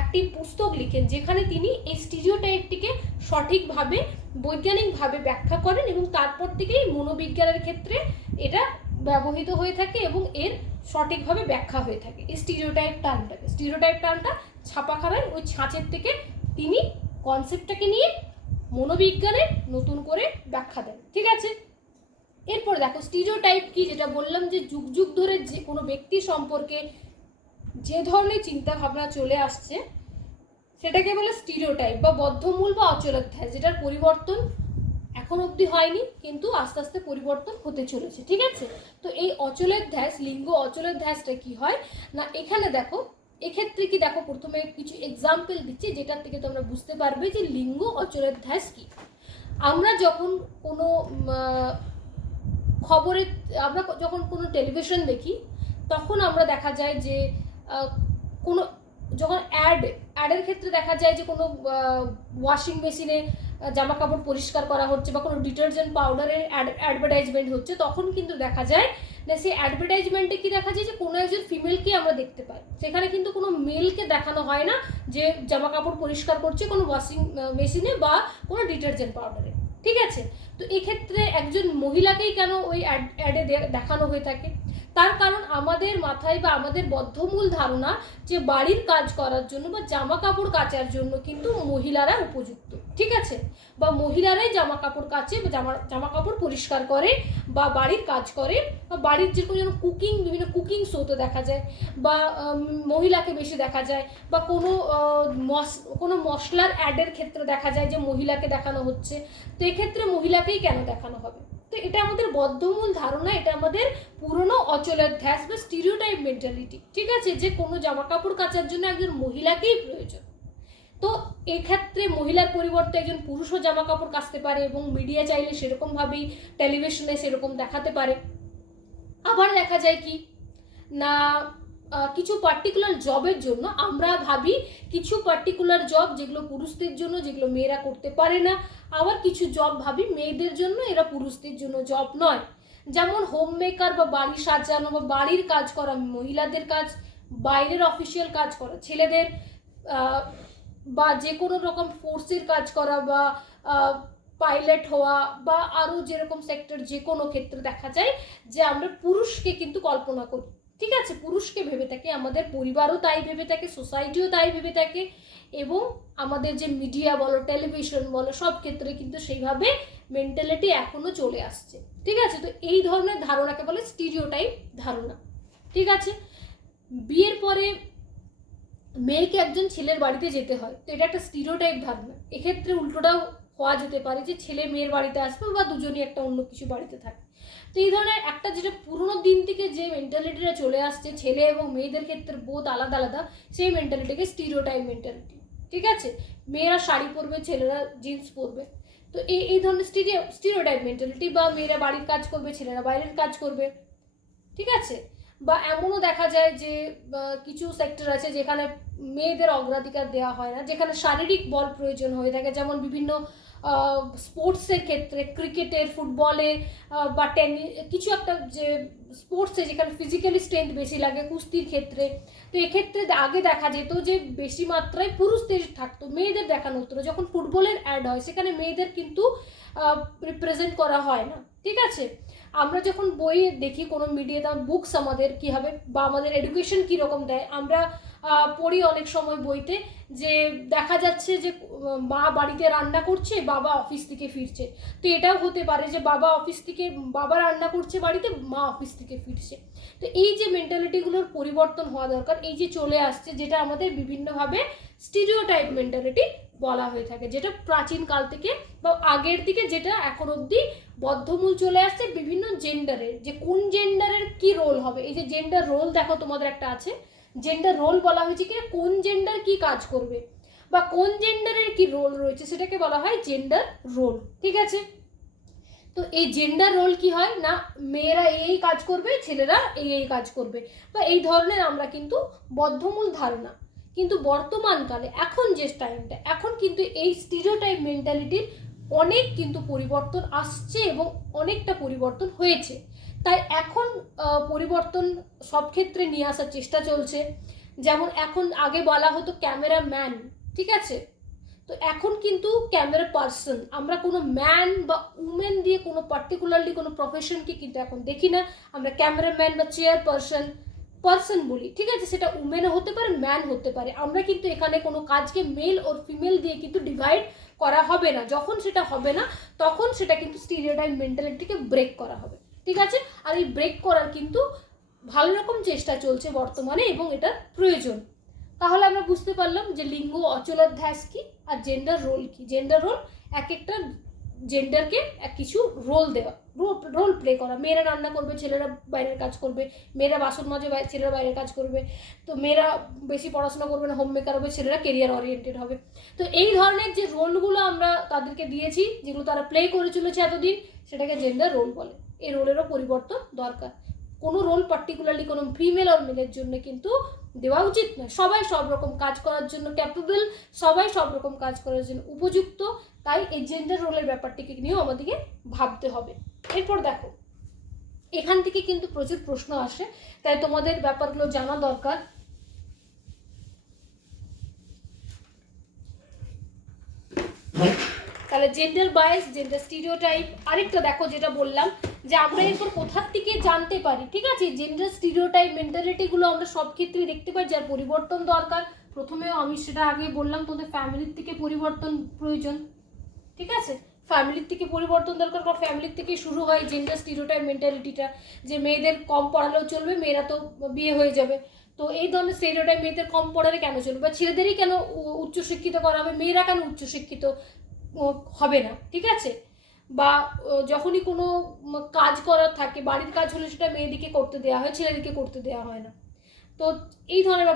একটি পুস্তক লিখেন, যেখানে তিনি এই স্টিরিওটাইপটিকে সঠিকভাবে বৈজ্ঞানিকভাবে ব্যাখ্যা করেন, এবং তারপর থেকেই মনোবিজ্ঞানের ক্ষেত্রে এটা ব্যবহৃত হয়ে থাকে এবং এর সঠিকভাবে ব্যাখ্যা হয়ে থাকে। এই স্টিরিওটাইপ টার্মটা ছাপাখানায় ওই ছাঁচের থেকে তিনি কনসেপ্টটাকে নিয়ে মনোবিজ্ঞানের নতুন করে ব্যাখ্যা দেন, ঠিক আছে। এরপর দেখো স্টিরিওটাইপ কি, যেটা বললাম যে যুগ যুগ ধরে যে কোনো ব্যক্তি সম্পর্কে যে ধরনের চিন্তা ভাবনা চলে আসছে সেটাকে বলে স্টিরিওটাইপ বা বদ্ধমূল বা অচলাধ্যাস, যেটার পরিবর্তন এখন অবধি হয়নি কিন্তু আস্তে আস্তে পরিবর্তন হতে চলেছে, ঠিক আছে। তো এই অচলাধ্যাস, লিঙ্গ অচলাধ্যাসটা কি হয় না, এখানে দেখো এক্ষেত্রে কি দেখো, প্রথমে কিছু এক্সাম্পল দিচ্ছি যেটার থেকে তোমরা বুঝতে পারবে যে লিঙ্গ অচলাধ্যাস কি। আমরা যখন কোনো যখন কোনো টেলিভিশন দেখি, তখন আমরা দেখা যায় যে কোনো যখন অ্যাডের ক্ষেত্রে দেখা যায় যে কোনো ওয়াশিং মেশিনে জামা কাপড় পরিষ্কার করা হচ্ছে বা কোনো ডিটারজেন্ট পাউডারের অ্যাডভার্টাইজমেন্ট হচ্ছে, তখন কিন্তু দেখা যায় না সেই অ্যাডভার্টাইজমেন্টে কি দেখা যায় যে কোনো একজন ফিমেলকে আমরা দেখতে পাই, সেখানে কিন্তু কোনো মেলকে দেখানো হয় না যে জামা কাপড় পরিষ্কার করছে কোনো ওয়াশিং মেশিনে বা কোনো ডিটারজেন্ট পাউডারে, ঠিক আছে। তো এক্ষেত্রে একজন মহিলাকেই কেন ওই অ্যাডে দেখানো হয়ে থাকে? তার কারণ আমাদের মাথায় বা আমাদের বদ্ধমূল ধারণা যে বাড়ির কাজ করার জন্য বা জামা কাপড় কাচার জন্য কিন্তু মহিলারা উপযুক্ত, ঠিক আছে, বা মহিলারাই জামা কাপড় কাচে বা জামা কাপড় পরিষ্কার করে বা বাড়ির কাজ করে, বা বাড়ির যে কোনো বিভিন্ন কুকিং শোতে দেখা যায় বা মহিলাকে বেশি দেখা যায়, বা কোনো মশলার অ্যাডের ক্ষেত্রে দেখা যায় যে মহিলাকে দেখানো হচ্ছে, তো এক্ষেত্রে মহিলাকেই কেন দেখানো হবে? তো এটা আমাদের বদ্ধমূল ধারণা, এটা আমাদের পুরনো অচলাধ্যাস বা স্টিরিওটাইপ মেন্টালিটি, ঠিক আছে, যে কোনো জামা কাপড় কাচার জন্য একজন মহিলাকেই প্রয়োজন। তো এক্ষেত্রে মহিলার পরিবর্তে একজন পুরুষও জামা কাপড় কাচতে পারে এবং মিডিয়া চাইলে সেরকমভাবেই টেলিভিশনে সেরকম দেখাতে পারে। আবার দেখা যায় কি না, কিছু পার্টিকুলার জবের জন্য আমরা ভাবি কিছু পার্টিকুলার জব যেগুলো পুরুষদের জন্য, যেগুলো মেয়েরা করতে পারে না, আবার কিছু জব ভাবি মেয়েদের জন্য, এরা পুরুষদের জন্য জব নয়। যেমন হোম মেকার বা বাড়ি সাজানো বা বাড়ির কাজ করা মহিলাদের কাজ, বাইরের অফিসিয়াল কাজ করা ছেলেদের, বা যে কোনো রকম ফোর্সের কাজ করা বা পাইলট হওয়া বা আরও যেরকম সেক্টর, যে কোনো ক্ষেত্রে দেখা যায় যে আমরা পুরুষকে কিন্তু কল্পনা করি, ঠিক আছে, পুরুষকে ভেবে থাকি, আমাদের পরিবারও তাই ভেবে থাকে, সোসাইটিও তাই ভেবে থাকে, এবং আমাদের যে মিডিয়া বলো, টেলিভিশন বলো, সব ক্ষেত্রে কিন্তু সেইভাবে মেন্টালিটি এখনো চলে আসছে, ঠিক আছে। তো এই ধরনের ধারণাকে বলে স্টিরিওটাইপ ধারণা, ঠিক আছে। বিয়ের পরে মেয়েকে একজন ছেলের বাড়িতে যেতে হয়, তো এটা একটা স্টিরিওটাইপ ধারণা। এক্ষেত্রে উল্টোটাও হওয়া যেতে পারে যে ছেলে মেয়ের বাড়িতে আসবে বা দুজনই একটা অন্য কিছু বাড়িতে থাকে। তো এই ধরনের একটা যেটা পুরোনো দিন থেকে যে মেন্টালিটিটা চলে আসছে ছেলে এবং মেয়েদের ক্ষেত্রে বোধ আলাদা আলাদা, সেই মেন্টালিটিকে স্টিরিওটাইপ মেন্টালিটি, ঠিক আছে। মেয়েরা শাড়ি পরবে, ছেলেরা জিন্স পরবে, তো এই ধরনের স্টিরিওটাইপ মেন্টালিটি, বা মেয়েরা বাড়ির কাজ করবে, ছেলেরা বাইরের কাজ করবে, ঠিক আছে। বা এমনও দেখা যায় যে কিছু সেক্টর আছে যেখানে মেয়েদের অগ্রাধিকার দেওয়া হয় না, যেখানে শারীরিক বল প্রয়োজন হয়ে থাকে, যেমন বিভিন্ন স্পোর্টসের ক্ষেত্রে, ক্রিকেটের, ফুটবলের বা টেনিস, কিছু একটা যে স্পোর্টসে যেখানে ফিজিক্যালি স্ট্রেংথ বেশি লাগে, কুস্তির ক্ষেত্রে, তো এক্ষেত্রে আগে দেখা যেত যে বেশি মাত্রায় পুরুষদের থাকতো, মেয়েদের দেখানো হতো না। যখন ফুটবলের অ্যাড হয় সেখানে মেয়েদের কিন্তু রিপ্রেজেন্ট করা হয় না, ঠিক আছে। আমরা যখন বই দেখি কোনো মিডিয়াতে, বুকস আমাদের কী হবে বা আমাদের এডুকেশন কীরকম দেয়, আমরা পড়ি অনেক সময় বইতে যে দেখা যাচ্ছে যে মা বাড়িতে রান্না করছে, বাবা অফিস থেকে ফিরছে। তো এটাও হতে পারে যে বাবা রান্না করছে বাড়িতে, মা অফিস থেকে ফিরছে। তো এই যে মেন্টালিটিগুলোর পরিবর্তন হওয়া দরকার, এই যে চলে আসছে, যেটা আমাদের বিভিন্নভাবে স্টিরিওটাইপ মেন্টালিটি বলা হয়ে থাকে, যেটা প্রাচীনকাল থেকে বা আগের দিকে, যেটা এখন অবধি বদ্ধমূল চলে আসছে বিভিন্ন জেন্ডারের, যে কোন জেন্ডারের কি রোল হবে। এই যে জেন্ডার রোল দেখো তোমাদের একটা আছে, জেন্ডার রোল বলা হয়েছে কি কোন জেন্ডার কি কাজ করবে বা কোন জেন্ডারের কি রোল রয়েছে, সেটাকে বলা হয় জেন্ডার রোল, ঠিক আছে। তো এই জেন্ডার রোল কি হয় না, মেয়েরা এই কাজ করবে, ছেলেরা এই কাজ করবে, বা এই ধরনের আমরা কিন্তু বদ্ধমূল ধারণা। কিন্তু বর্তমানকালে এখন যে টাইমটা, এখন কিন্তু এই স্টিরিওটাইপ মেন্টালিটির অনেক কিন্তু পরিবর্তন আসছে এবং অনেকটা পরিবর্তন হয়েছে। তাই এখন পরিবর্তন সব ক্ষেত্রে নিয়ে আসার চেষ্টা চলছে। যেমন এখন আগে বলা হতো ক্যামেরাম্যান, ঠিক আছে, তো এখন কিন্তু ক্যামেরা পার্সন, আমরা কোনো ম্যান বা উমেন দিয়ে কোনো পার্টিকুলারলি কোনো প্রফেশনকে কিন্তু এখন দেখি না, আমরা ক্যামেরাম্যান বা চেয়ার পার্সন বলি, ঠিক আছে। সেটা উমেনও হতে পারে, ম্যান হতে পারে। আমরা কিন্তু এখানে কোনো কাজকে মেল ওর ফিমেল দিয়ে কিন্তু ডিভাইড করা হবে না। যখন সেটা হবে না, তখন সেটা কিন্তু স্টিরিওটাইপ মেন্টালিটিকে ব্রেক করা হবে, ঠিক আছে। আর এই ব্রেক করার কিন্তু ভালো রকম চেষ্টা চলছে বর্তমানে এবং এটার প্রয়োজন। তাহলে আমরা বুঝতে পারলাম যে লিঙ্গ অচলাধ্যাস কি আর জেন্ডার রোল কি। জেন্ডার রোল এক একটা জেন্ডারকে কিছু রোল দেওয়া, রোল প্লে করা। মেয়েরা রান্না করবে, ছেলেরা বাইরের কাজ করবে, মেয়েরা বাসন মাজে, ছেলেরা বাইরের কাজ করবে, তো মেয়েরা বেশি পড়াশোনা করবে না, হোম মেকার হবে, ছেলেরা কেরিয়ার ওরিয়েন্টেড হবে। তো এই ধরনের যে রোলগুলো আমরা তাদেরকে দিয়েছি, যেগুলো তারা প্লে করে চলেছে এতদিন, সেটাকে জেন্ডার রোল বলে। এই রোলেরও পরিবর্তন দরকার। কোনো রোল পার্টিকুলারলি কোনো ফিমেল আর মেলের জন্য কিন্তু দেওয়া উচিত নয়। সবাই সব রকম কাজ করার জন্য ক্যাপেবল, সবাই সব রকম কাজ করার জন্য উপযুক্ত। তাই এই জেন্ডার রোলের ব্যাপারটিকে নিয়েও আমাদেরকে ভাবতে হবে। এরপর দেখো, এখান থেকে কিন্তু প্রচুর প্রশ্ন আসে, তাই তোমাদের ব্যাপারগুলো জানা দরকার। তাহলে জেন্ডার বায়াস, জেন্ডার স্টিরিওটাইপ। আরেকটা দেখো যেটা বললাম যে আমরা এরপর কোথার থেকে জানতে পারি, ঠিক আছে, জেন্ডার স্টিরিওটাইপ মেন্টালিটিগুলো আমরা সব ক্ষেত্রে দেখতে পাই, যার পরিবর্তন দরকার। প্রথমেও আমি সেটা আগে বললাম, তোদের ফ্যামিলির থেকে পরিবর্তন প্রয়োজন, ঠিক আছে। ফ্যামিলির থেকে পরিবর্তন দরকার, কারণ ফ্যামিলির থেকে শুরু হয় জেন্ডার স্টিরিওটাইপ মেন্টালিটিটা, যে মেয়েদের কম পড়ালেও চলবে, মেয়েরা তো বিয়ে হয়ে যাবে। তো এই ধরনের স্টিরিওটাইপ, মেয়েদের কম পড়ালে কেন চলবে, বা ছেলেদেরই কেন উচ্চশিক্ষিত করা হবে, মেয়েরা কেন উচ্চশিক্ষিত হবে না, ঠিক আছে। বা যখনই কোনো কাজ করার থাকে, বাড়ির কাজ হলে সেটা মেয়েদিকে করতে দেওয়া হয়, ছেলেদিকে করতে দেওয়া হয় না। তো এই ধরনের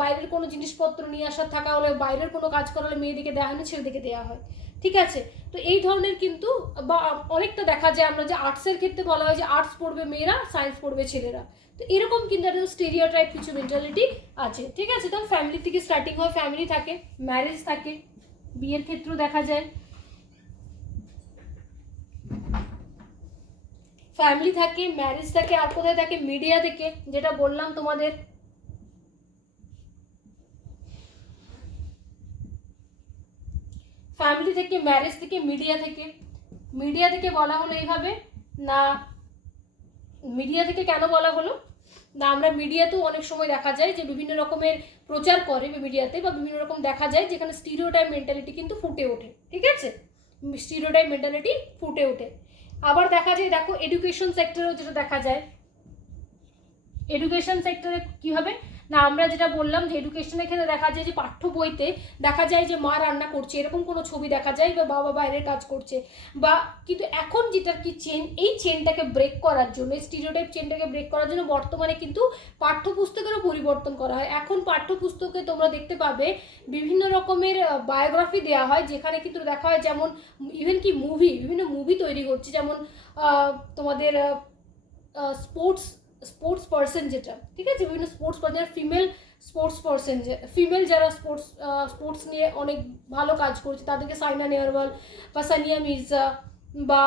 বাইরের কোনো জিনিসপত্র নিয়ে আসার থাকা হলে, বাইরের কোনো কাজ করা হলে মেয়েদিকে দেওয়া হয় না, ছেলেদিকে দেওয়া হয়, ঠিক আছে। তো এই ধরনের কিন্তু, বা অনেকটা দেখা যায় আমরা যে আর্টসের ক্ষেত্রে বলা হয় যে আর্টস পড়বে মেয়েরা, সায়েন্স পড়বে ছেলেরা। তো এরকম কিন্তু একটা স্টেরিওটাইপ কিছু মেন্টালিটি আছে, ঠিক আছে। তো ফ্যামিলি থেকে স্টার্টিং হয়, ফ্যামিলি থাকে, ম্যারেজ থাকে, বিয়ের ক্ষেত্রেও দেখা যায়, ফ্যামিলি থাকে, ম্যারেজ থাকে, আর কোথায় থাকে, মিডিয়া থেকে, যেটা বললাম তোমাদের। ফ্যামিলি থেকে, ম্যারেজ থেকে, মিডিয়া থেকে বলা হলো এইভাবে না, মিডিয়া থেকে কেন বলা হলো না, আমরা মিডিয়াতেও অনেক সময় দেখা যায় যে বিভিন্ন রকমের প্রচার করে মিডিয়াতে, বা বিভিন্ন রকম দেখা যায় যেখানে স্টিরিওটাইপ মেন্টালিটি কিন্তু ফুটে ওঠে, ঠিক আছে, স্টিরিওটাইপ মেন্টালিটি ফুটে ওঠে। আবার দেখা যায়, দেখো এডুকেশন সেক্টরেও যেটা দেখা যায়, এডুকেশন সেক্টরে কী হবে না, আমরা যেটা বললাম যে এডুকেশনের ক্ষেত্রে দেখা যায় যে পাঠ্য বইতে দেখা যায় যে মা রান্না করছে, এরকম কোনো ছবি দেখা যায়, বা বাবা বাইরের কাজ করছে, বা কিন্তু এখন যেটা কি চেন, এই চেনটাকে ব্রেক করার জন্য, স্টিরিওটাইপ চেনটাকে ব্রেক করার জন্য বর্তমানে কিন্তু পাঠ্যপুস্তকেরও পরিবর্তন করা হয়। এখন পাঠ্যপুস্তকে তোমরা দেখতে পাবে বিভিন্ন রকমের বায়োগ্রাফি দেওয়া হয়, যেখানে কিন্তু দেখা হয়, যেমন ইভেন কি বিভিন্ন মুভি তৈরি হচ্ছে, যেমন তোমাদের স্পোর্টস পার্সন যেটা, ঠিক আছে, বিভিন্ন sports person, female sports person, female যারা স্পোর্টস নিয়ে অনেক ভালো কাজ করছে, তাদেরকে সাইনা নেহওয়াল বা সানিয়া মির্জা বা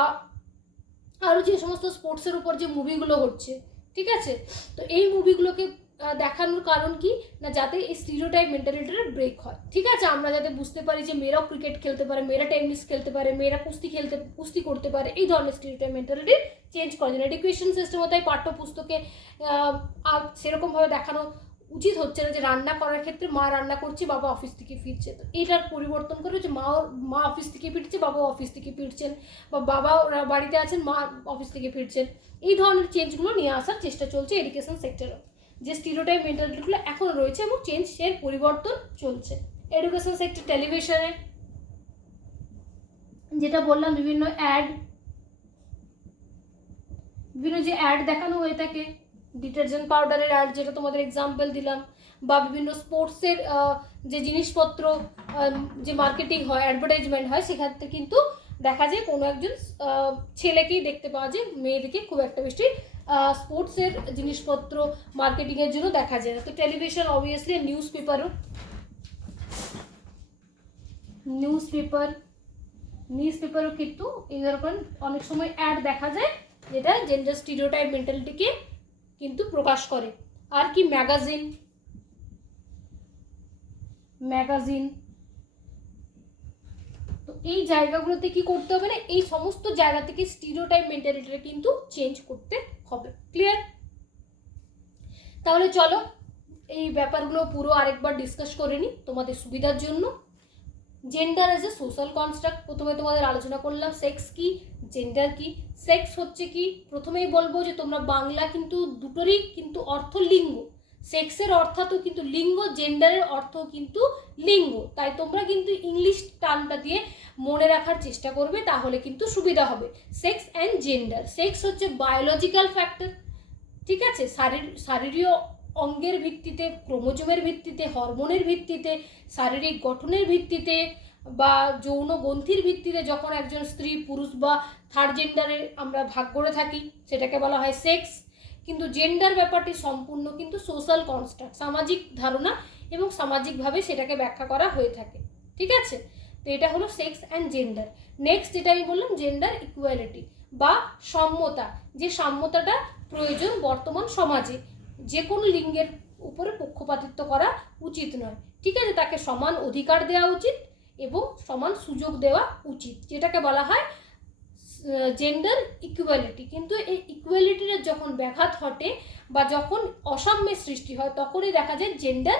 আরও যে সমস্ত স্পোর্টসের উপর যে মুভিগুলো হচ্ছে, ঠিক আছে, তো এই মুভিগুলোকে দেখানোর কারণ কি না, যাতে এই স্টিরিওটাইপ মেন্টালিটিটা ব্রেক হয়, ঠিক আছে, আমরা যাতে বুঝতে পারি যে মেয়েরাও ক্রিকেট খেলতে পারে, মেয়েরা টেনিস খেলতে পারে, মেয়েরা কুস্তি করতে পারে, এই ধরনের স্টিরিওটাইপ মেন্টালিটি চেঞ্জ করার জন্য এডুকেশন সিস্টেমও তাই পাঠ্যপুস্তকে সেরকমভাবে দেখানো উচিত হচ্ছে না যে রান্না করার ক্ষেত্রে মা রান্না করছে, বাবা অফিস থেকে ফিরছে, তো এটার পরিবর্তন করে যে মা অফিস থেকে ফিরছে, বাবা অফিস থেকে ফিরছেন, বা বাবা বাড়িতে আছেন, মা অফিস থেকে ফিরছেন, এই ধরনের চেঞ্জগুলো নিয়ে আসার চেষ্টা চলছে এডুকেশন সেক্টরে। যে স্টিরিওটাইপ মেন্টালিটিগুলো এখন রয়েছে এবং চেঞ্জের পরিবর্তন চলছে এডুকেশন সেক্টর। টেলিভিশনে যেটা বললাম, বিভিন্ন যে অ্যাড দেখানো হয়ে থাকে, ডিটারজেন্ট পাউডারের অ্যাড যেটা তোমাদের এক্সাম্পল দিলাম, বা বিভিন্ন স্পোর্টসের যে জিনিসপত্র যে মার্কেটিং হয়, অ্যাডভার্টাইজমেন্ট হয়, সেক্ষেত্রে কিন্তু দেখা যায় কোনো একজন ছেলেকেই দেখতে পাওয়া যায়, মেয়েদেরকে খুব একটা বেশি স্পোর্টসের জিনিসপত্র মার্কেটিংয়ের জন্য দেখা যায় না। তো টেলিভিশন অবভিয়াসলি, নিউজ পেপারও কিন্তু এরকম অনেক সময় অ্যাড দেখা যায় যেটা জেন্ডার স্টিরিওটাইপ মেন্টালিটিকে কিন্তু প্রকাশ করে। আর কি, ম্যাগাজিন, তো এই জায়গাগুলোতে কি করতে হবে না, এই সমস্ত জায়গা থেকে স্টিরিওটাইপ মেন্টালিটিটা কিন্তু চেঞ্জ করতে হবে। ক্লিয়ার? তাহলে চলো এই ব্যাপারগুলো পুরো আরেকবার ডিসকাস করে নিই তোমাদের সুবিধার জন্য। Gender as a social construct, প্রথমে তোমাদের আলোচনা করলাম সেক্স কি, জেন্ডার কি। সেক্স হচ্ছে কি, প্রথমেই বলবো যে তোমরা বাংলা কিন্তু দুটোরই কিন্তু অর্থ লিঙ্গ, সেক্সের অর্থাৎ কিন্তু লিঙ্গ, জেন্ডারের অর্থ কিন্তু লিঙ্গ, তাই তোমরা কিন্তু ইংলিশ টার্মটা দিয়ে মনে রাখার চেষ্টা করবে, তাহলে কিন্তু সুবিধা হবে। সেক্স অ্যান্ড জেন্ডার, সেক্স হচ্ছে বায়োলজিক্যাল ফ্যাক্টর, ঠিক আছে, শারীরিক অঙ্গের ভিত্তিতে, ক্রোমোজোমের ভিত্তিতে, হরমোনের ভিত্তিতে, শারীরিক গঠনের ভিত্তিতে বা যৌন গ্রন্থির ভিত্তিতে যখন একজন স্ত্রী, পুরুষ বা থার্ড জেন্ডারে আমরা ভাগ করে থাকি, সেটাকে বলা হয় সেক্স। কিন্তু জেন্ডার ব্যাপারটি সম্পূর্ণ কিন্তু সোশ্যাল কনস্ট্রাক্ট, সামাজিক ধারণা এবং সামাজিকভাবে সেটাকে ব্যাখ্যা করা হয়ে থাকে, ঠিক আছে। তো এটা হলো সেক্স অ্যান্ড জেন্ডার। নেক্সট যেটা আমি বললাম, জেন্ডার ইকুয়ালিটি বা সাম্যতা, যে সাম্যতাটা প্রয়োজন বর্তমান সমাজে, যে কোনো লিঙ্গের উপরে পক্ষপাতিত্ব করা উচিত নয়, ঠিক আছে, তাকে সমান অধিকার দেওয়া উচিত এবং সমান সুযোগ দেওয়া উচিত, যেটাকে বলা হয় জেন্ডার ইকুয়ালিটি। কিন্তু এই ইকুয়ালিটির যখন ব্যাঘাত ঘটে বা যখন অসাম্যের সৃষ্টি হয়, তখনই দেখা যায় জেন্ডার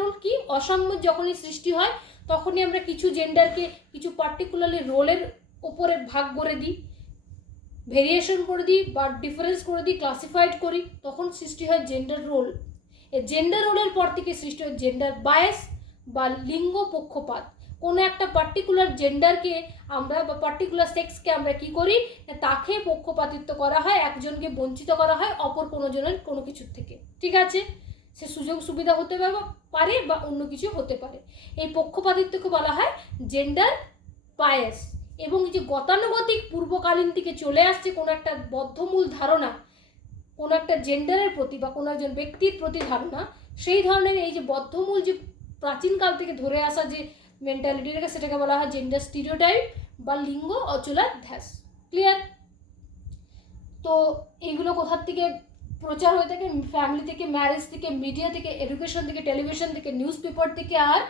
রোল কি, অসাম্য যখনই সৃষ্টি হয় তখনই আমরা কিছু জেন্ডারকে কিছু পার্টিকুলারলি রোলের উপরে ভাগ করে দিই, ভেরিয়েশন করে দিই বা ডিফারেন্স করে দিই, ক্লাসিফাইড করি, তখন সৃষ্টি হয় জেন্ডার রোল। এই জেন্ডার রোলের পর থেকে সৃষ্টি হয় জেন্ডার বায়াস বা লিঙ্গ পক্ষপাত। কোনো একটা পার্টিকুলার জেন্ডারকে আমরা বা পার্টিকুলার সেক্সকে আমরা কি করি, তাকে পক্ষপাতিত্ব করা হয়, একজনকে বঞ্চিত করা হয় অপর কোনো জনের কোনো কিছুর থেকে, ঠিক আছে, সে সুযোগ সুবিধা হতে পারে বা অন্য কিছু হতে পারে। এই পক্ষপাতিত্বকে বলা হয় জেন্ডার বায়াস। এবং এই যে গতানুগতিক পূর্বকালীন থেকে চলে আসছে কোনো একটা বদ্ধমূল ধারণা, কোনো একটা জেন্ডারের প্রতি বা কোনো একজন ব্যক্তির প্রতি ধারণা, সেই ধরনের এই যে বদ্ধমূল যে প্রাচীনকাল থেকে ধরে আসা যে মেন্টালিটিটাকে, সেটাকে বলা হয় জেন্ডার স্টিরিওটাইপ বা লিঙ্গ অচলাধ্যাস। ক্লিয়ার? তো এইগুলো কোথার থেকে প্রচার হয়ে থাকে? ফ্যামিলি থেকে, ম্যারেজ থেকে, মিডিয়া থেকে, এডুকেশন থেকে, টেলিভিশন থেকে, নিউজ পেপার থেকে আর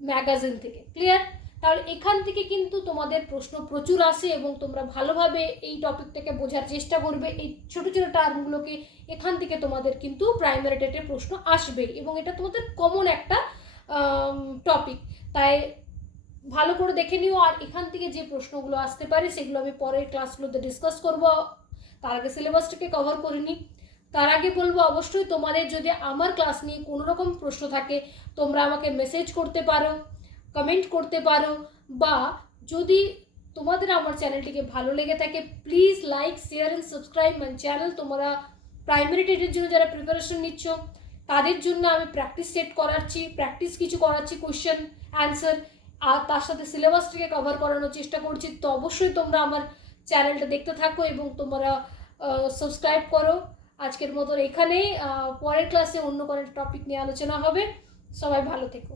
ম্যাগাজিন থেকে। ক্লিয়ার? তাহলে এখান থেকে কিন্তু তোমাদের প্রশ্ন প্রচুর আসে এবং তোমরা ভালোভাবে এই টপিকটাকে বোঝার চেষ্টা করবে। এই ছোটো ছোটো টার্মগুলোকে এখান থেকে তোমাদের কিন্তু প্রাইমারি টেটের প্রশ্ন আসবে এবং এটা তোমাদের কমন একটা টপিক, তাই ভালো করে দেখে নিও। আর এখান থেকে যে প্রশ্নগুলো আসতে পারে সেগুলো আমি পরের ক্লাসগুলোতে ডিসকাস করব, তার আগে সিলেবাসটাকে কভার করে নিই। তার আগে বলবো, অবশ্যই তোমাদের যদি আমার ক্লাস নিয়ে কোনো রকম প্রশ্ন থাকে তোমরা আমাকে মেসেজ করতে পারো, কমেন্ট করতে পারো, বা যদি তোমাদের আমার চ্যানেলটিকে ভালো লেগে থাকে please like, share and subscribe my channel. তোমরা প্রাইমারি টেটের জন্য যারা প্রিপারেশন নিচ্ছ তাদের জন্য আমি প্র্যাকটিস কিছু করাচ্ছি, কোয়েশ্চেন অ্যান্সার, আর তার সাথে সিলেবাসটিকে কভার করানোর চেষ্টা করছি। তো অবশ্যই তোমরা আমার চ্যানেলটা দেখতে থাকো এবং তোমরা সাবস্ক্রাইব করো। আজকের মতো এখানেই, পরের ক্লাসে অন্য কোনো টপিক নিয়ে আলোচনা হবে। সবাই ভালো থেকো।